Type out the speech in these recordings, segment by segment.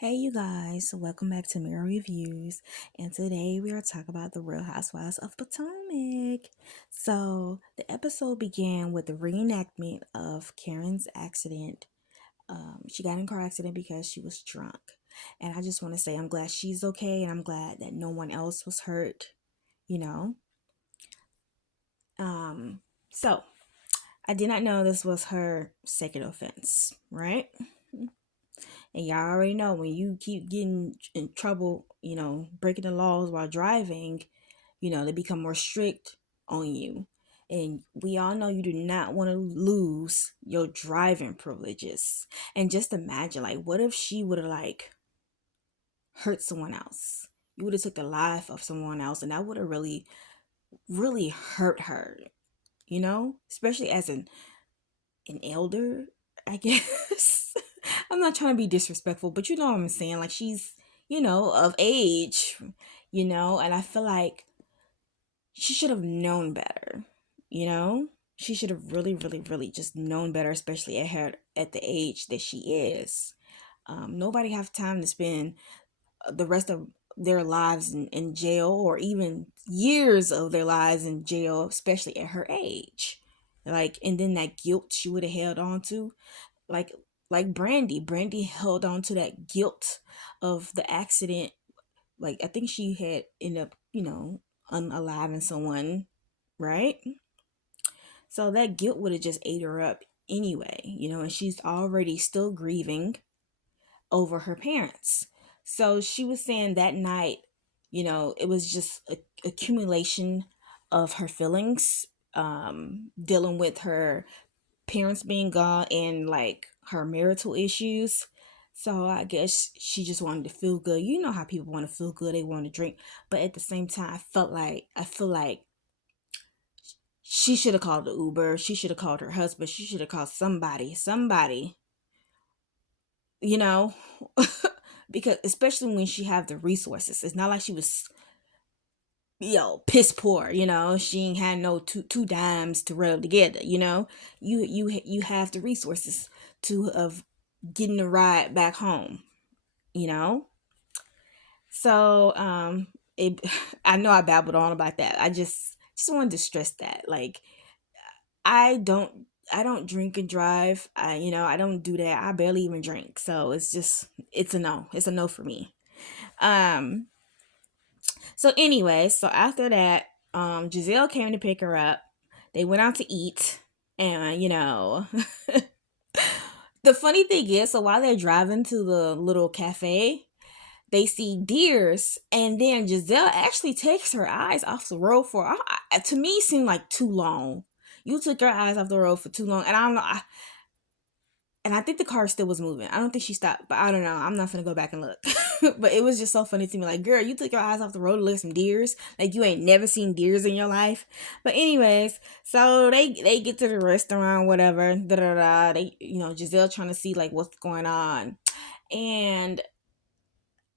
Hey you guys, welcome back to Mirror Reviews, and today we are talking about the Real Housewives of Potomac. So the episode began with the reenactment of Karen's accident. She got in a car accident because she was drunk, and I just want to say I'm glad she's okay, and I'm glad that no one else was hurt. You know. So I did not know this was her second offense, right? And y'all already know when you keep getting in trouble, breaking the laws while driving, they become more strict on you. And we all know you do not want to lose your driving privileges. And just imagine, like, what if she would have hurt someone else? You would have took the life of someone else, and that would have really, really hurt her. Especially as an elder, I guess. I'm not trying to be disrespectful, but you know what I'm saying. Like she's, of age, and I feel like she should have known better, you know? She should have really, really, really just known better, especially at the age that she is. Nobody have time to spend the rest of their lives in jail or even years of their lives in jail, especially at her age. And then that guilt she would have held on to, like like Brandy held on to that guilt of the accident. Like I think she had ended up, unaliving someone, right? So that guilt would have just ate her up anyway, and she's already still grieving over her parents. So she was saying that night, it was just a accumulation of her feelings, dealing with her parents being gone and her marital issues. So I guess she just wanted to feel good. You know how people want to feel good, they want to drink. But at the same time, I feel like she should have called the Uber. She should have called her husband. She should have called somebody, you know, because especially when she have the resources. It's not like she was piss poor, she ain't had no two dimes to rub together. You have the resources to of getting a ride back home, you know so it I know I babbled on about that. I just wanted to stress that, like, I don't drink and drive. I don't do that. I barely even drink, so it's a no. It's a no for me. um So anyway, so after that, Giselle came to pick her up. They went out to eat, and the funny thing is, so while they're driving to the little cafe, they see deers, and then Giselle actually takes her eyes off the road for, to me, it seemed like too long. You took your eyes off the road for too long, and I don't know. And I think the car still was moving. I don't think she stopped, but I don't know. I'm not gonna go back and look. But it was just so funny to me. Like, girl, you took your eyes off the road to look at some deers. Like, you ain't never seen deers in your life. But anyways, so they get to the restaurant, whatever. Da da da. They, Giselle trying to see like what's going on, and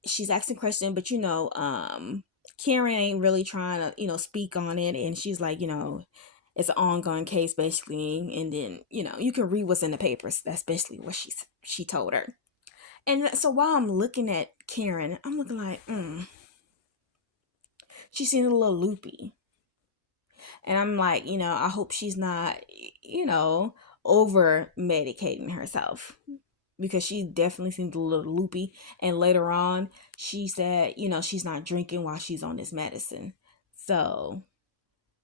she's asking questions, but Karen ain't really trying to speak on it, and she's like, it's an ongoing case basically, and then you can read what's in the papers. That's basically what she told her. And so while I'm looking at Karen, I'm looking like, she seems a little loopy, and I'm like, I hope she's not, over medicating herself, because she definitely seemed a little loopy. And later on, she said, she's not drinking while she's on this medicine. So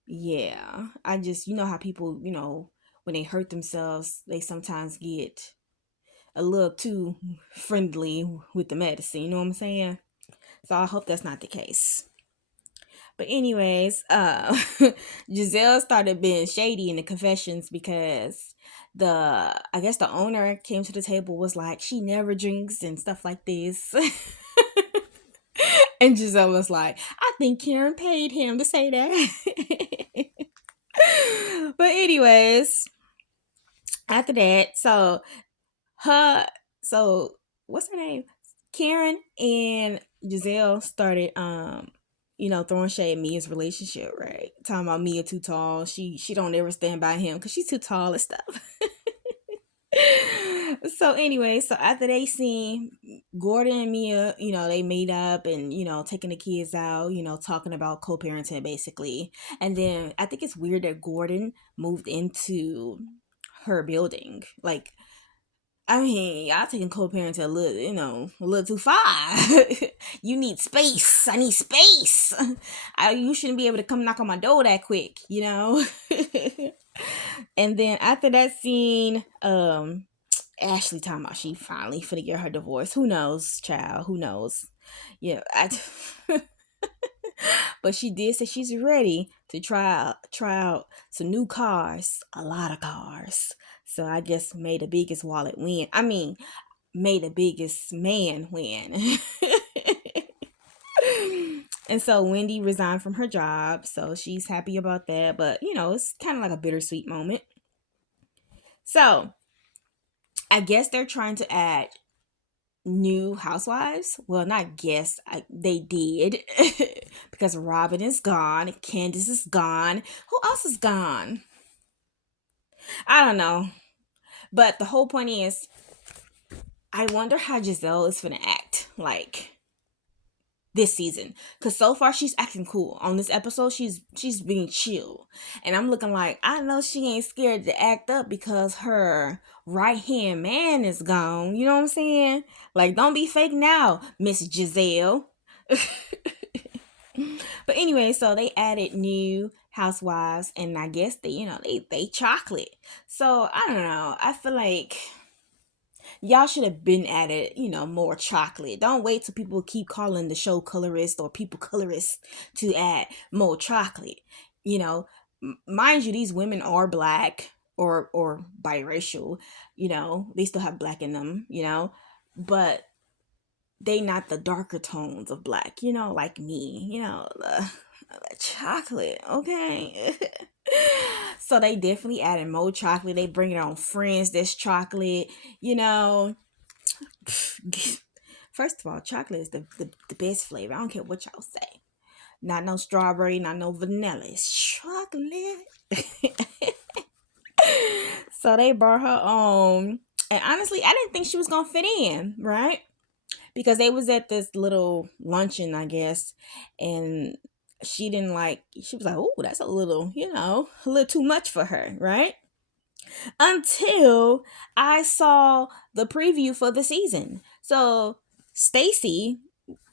yeah, I just, how people, when they hurt themselves, they sometimes get a little too friendly with the medicine. You know what I'm saying? So I hope that's not the case. But anyways, Giselle started being shady in the confessions, because I guess the owner came to the table, was like, she never drinks and stuff like this. And Giselle was like, I think Karen paid him to say that. But anyways, after that, her so what's her name? Karen and Giselle started throwing shade at Mia's relationship, right? Talking about Mia too tall. She don't ever stand by him because she's too tall and stuff. So anyway, so after they seen Gordon and Mia, they meet up and, taking the kids out, talking about co parenting basically. And then I think it's weird that Gordon moved into her building. Like, I mean, y'all taking co parenting a little, a little too far. You need space. I need space. You shouldn't be able to come knock on my door that quick. And then after that scene, Ashley talking about she finally finna get her divorce. Who knows, child? Who knows? Yeah, but she did say she's ready to try out some new cars, a lot of cars. So I guess may the biggest wallet win. I mean, may the biggest man win. And so Wendy resigned from her job, so she's happy about that. But it's kind of like a bittersweet moment. So I guess they're trying to add new housewives. Well, not guess, they did. Because Robin is gone, Candace is gone. Who else is gone? I don't know. But the whole point is, I wonder how Giselle is gonna act like this season, because so far she's acting cool. On this episode, she's being chill, and I'm looking like, I know she ain't scared to act up because her right hand man is gone. You know what I'm saying? Like, don't be fake now, Miss Giselle. But anyway, so they added new housewives, and I guess they chocolate. So I don't know. I feel like y'all should have been added, more chocolate. Don't wait till people keep calling the show colorist or people colorist to add more chocolate. You know, Mind you, these women are black or biracial. They still have black in them. But they not the darker tones of black. Like me. The chocolate. Okay. So they definitely added more chocolate. They bring it on friends. There's chocolate. you know First of all, chocolate is the best flavor. I don't care what y'all say. Not no strawberry, not no vanilla. It's chocolate. So they brought her on. And honestly, I didn't think she was going to fit in, right? Because they was at this little luncheon, I guess. And she didn't like, she was like, oh, that's a little too much for her, right? Until I saw the preview for the season. So Stacy,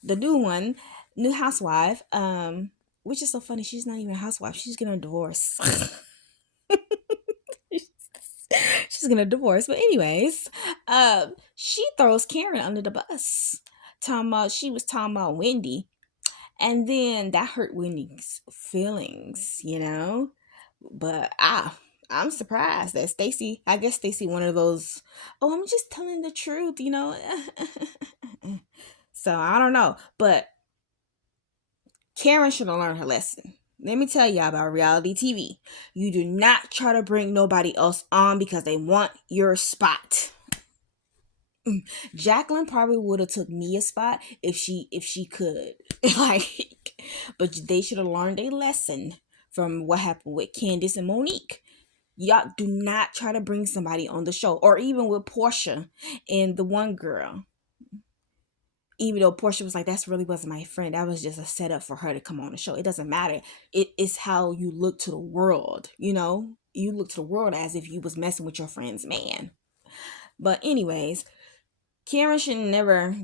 the new housewife, which is so funny, she's not even a housewife, she's getting a divorce. She's getting a divorce. But anyways, she throws Karen under the bus. She was talking about Wendy. And then that hurt Wendy's feelings. But I'm surprised that Stacy, I guess Stacy one of those, oh, I'm just telling the truth. So I don't know. But Karen should have learned her lesson. Let me tell y'all about reality TV. You do not try to bring nobody else on because they want your spot. Jacqueline probably would have took Mia's spot if she could. Like, but they should have learned a lesson from what happened with Candace and Monique. Y'all do not try to bring somebody on the show, or even with Portia and the one girl. Even though Portia was like, that's really wasn't my friend. That was just a setup for her to come on the show. It doesn't matter. It is how you look to the world. You look to the world as if you was messing with your friend's man. But anyways, Karen should never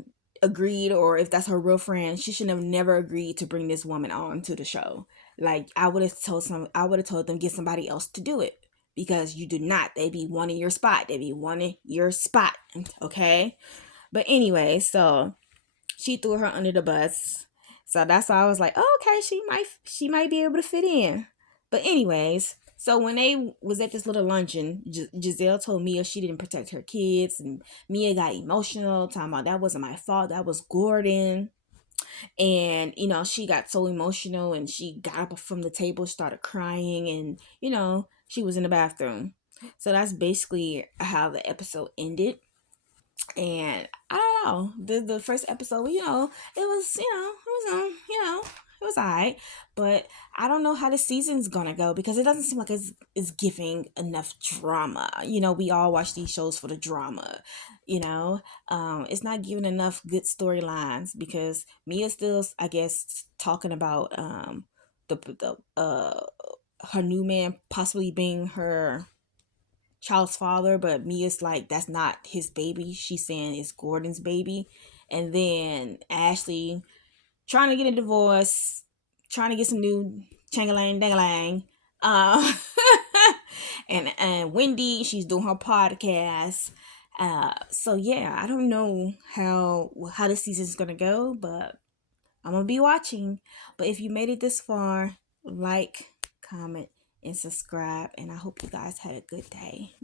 agreed, or if that's her real friend, she should have never agreed to bring this woman on to the show. Like, I would have told them get somebody else to do it, because you do not. They be wanting your spot. They be wanting your spot. Okay. But anyway, so she threw her under the bus. So that's why I was like, oh, okay, she might be able to fit in. But anyways, so when they was at this little luncheon, Giselle told Mia she didn't protect her kids, and Mia got emotional, talking about that wasn't my fault, that was Gordon. And she got so emotional, and she got up from the table, started crying, and she was in the bathroom. So that's basically how the episode ended. And I don't know, the first episode, it was was alright, but I don't know how the season's gonna go because it doesn't seem like it's giving enough drama. We all watch these shows for the drama. It's not giving enough good storylines because Mia's still, I guess, talking about the her new man possibly being her child's father, but Mia's like, that's not his baby. She's saying it's Gordon's baby. And then Ashley trying to get a divorce, trying to get some new changalang dangalang. Um, and Wendy, she's doing her podcast. So yeah, I don't know how the season's gonna go, but I'm gonna be watching. But if you made it this far, like, comment, and subscribe. And I hope you guys had a good day.